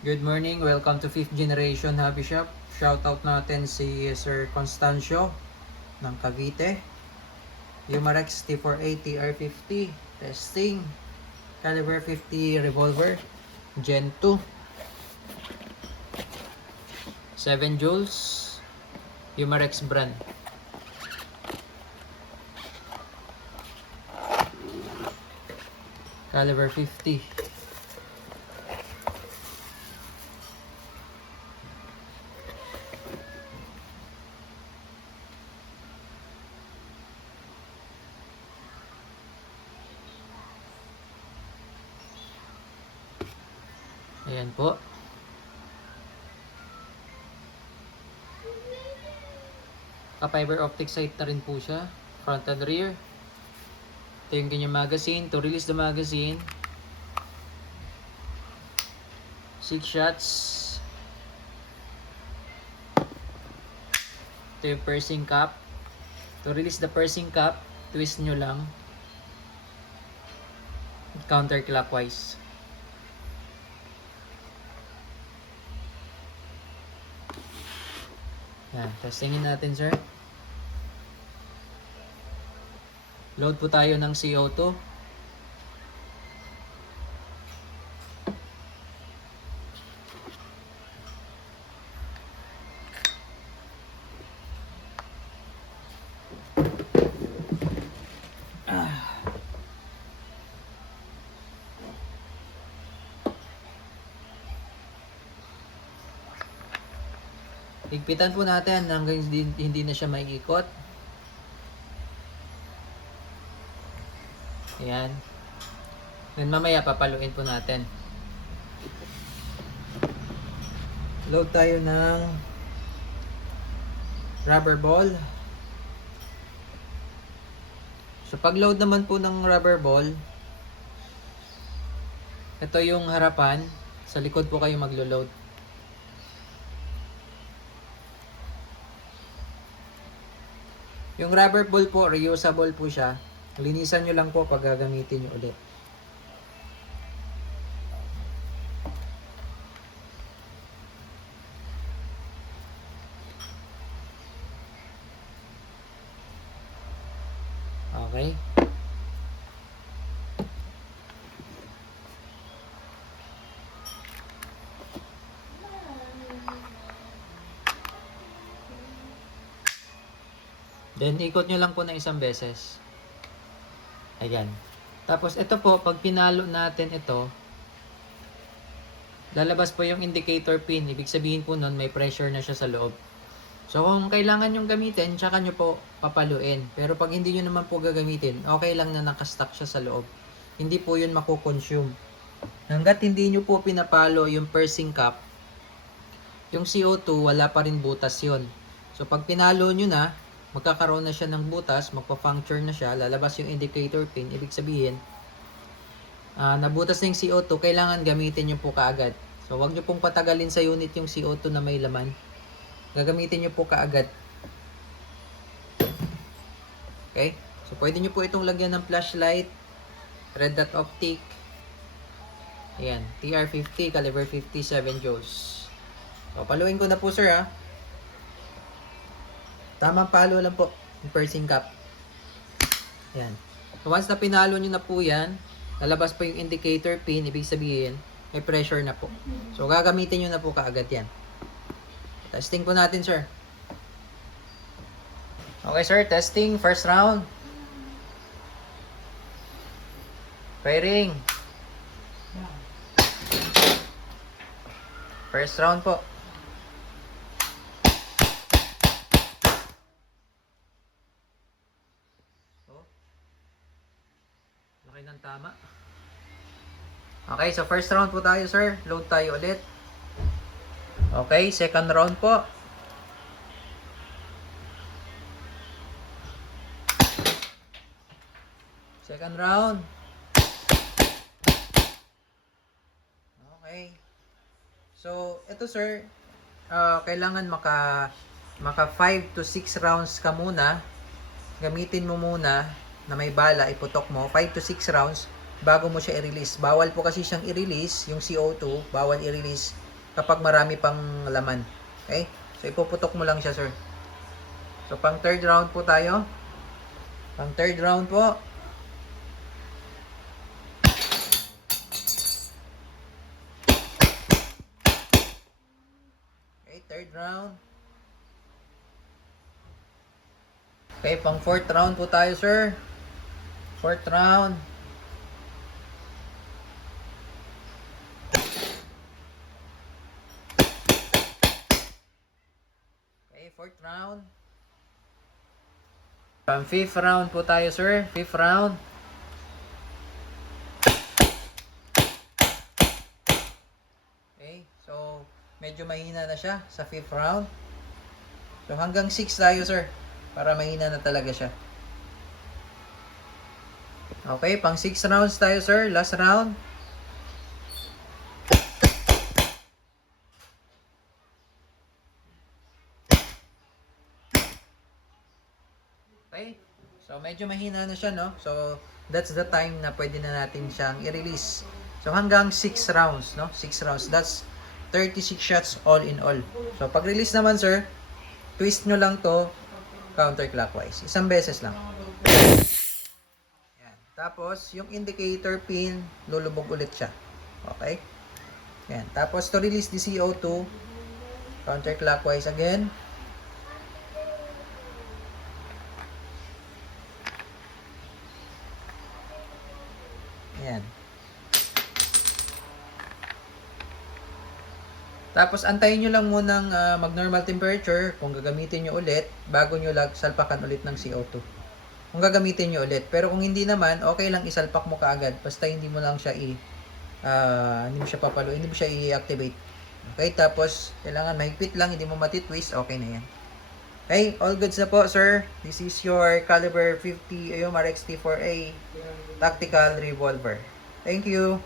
Good morning, welcome to 5th Generation Hobby Shop. Shoutout natin si Sir Constancio ng Cavite. Umarex T480 R50 testing. Caliber 50 revolver Gen 2 7 joules Umarex brand. Caliber 50. Ayan po. Ka-fiber optic sight na rin po siya. Front and rear. Ito yung kanyang magazine. To release the magazine, 6 shots. Ito yung pursing cap. To release the pursing cap, twist nyo lang counterclockwise. Yan, testingin natin, sir. Load po tayo ng CO2. Higpitan po natin hanggang hindi na siya maiikot. Ayan. Then mamaya papaluin po natin. Load tayo ng rubber ball. So pag load naman po ng rubber ball, ito yung harapan. Sa likod po kayo maglo-load. Yung rubber ball po, reusable po siya. Linisan nyo lang po pag gagamitin nyo ulit. Okay. Then, ikot nyo lang po ng isang beses. Ayan. Tapos, ito po, pag pinalo natin ito, lalabas po yung indicator pin. Ibig sabihin po nun, may pressure na siya sa loob. So, kung kailangan nyong gamitin, tsaka nyo po papaluin. Pero pag hindi nyo naman po gagamitin, okay lang na nakastock siya sa loob. Hindi po yun makukonsume. Hanggat hindi nyo po pinapalo yung pursing cap, yung CO2, wala pa rin butas yun. So, pag pinalo nyo na, magkakaroon na siya ng butas, magpa-puncture na siya, lalabas yung indicator pin, ibig sabihin, nabutas na yung CO2, kailangan gamitin nyo po kaagad. So, wag nyo pong patagalin sa unit yung CO2 na may laman. Gagamitin nyo po kaagad. Okay? So, pwede nyo po itong lagyan ng flashlight, red dot optic. Ayan, TR50, caliber 57 joules. So, paluin ko na po, sir, ha. Tamang palo lang po yung pursing cap. Ayan. So, once na pinalo nyo na po yan, lalabas po yung indicator pin, ibig sabihin, may pressure na po. So, gagamitin nyo na po kaagad yan. Testing po natin, sir. Okay, sir. Testing. First round. Firing. First round po. Laki ng tama. Okay, so first round po tayo, sir. Load tayo ulit. Okay, second round po. Second round. Okay. So, ito, sir, kailangan maka 5 to 6 rounds ka muna. Gamitin mo muna na may bala, iputok mo 5 to 6 rounds bago mo siya i-release. Bawal po kasi siyang i-release yung CO2, bawal i-release kapag marami pang laman. Okay? So, ipuputok mo lang siya, sir. So, pang third round po tayo. Pang third round po. Okay, third round. Okay, pang fourth round po tayo, sir. Fourth round. Okay, fourth round. Pang fifth round po tayo, sir. Fifth round. Okay, so medyo mahina na siya sa fifth round. So hanggang 6 tayo, sir. Para mahina na talaga siya. Okay, pang 6 rounds tayo, sir. Last round. Okay. So, medyo mahina na siya, no? So, that's the time na pwede na natin siyang i-release. So, hanggang 6 rounds, no? 6 rounds. That's 36 shots all in all. So, pag-release naman, sir, twist nyo lang to counterclockwise. Isang beses lang. Yan. Tapos, yung indicator pin, lulubog ulit siya. Okay? Yan. Tapos, to release the CO2, counterclockwise again. Yan. Tapos, antayin nyo lang munang mag-normal temperature kung gagamitin nyo ulit bago nyo salpakan ulit ng CO2. Kung gagamitin nyo ulit. Pero kung hindi naman, okay lang isalpak mo kaagad. Basta hindi mo lang siya hindi mo siya papalo, hindi mo siya i-activate. Okay, tapos, kailangan mahigpit lang, hindi mo matitwist, okay na yan. Okay, all goods na po, sir. This is your caliber 50 AUMR XT4A tactical revolver. Thank you.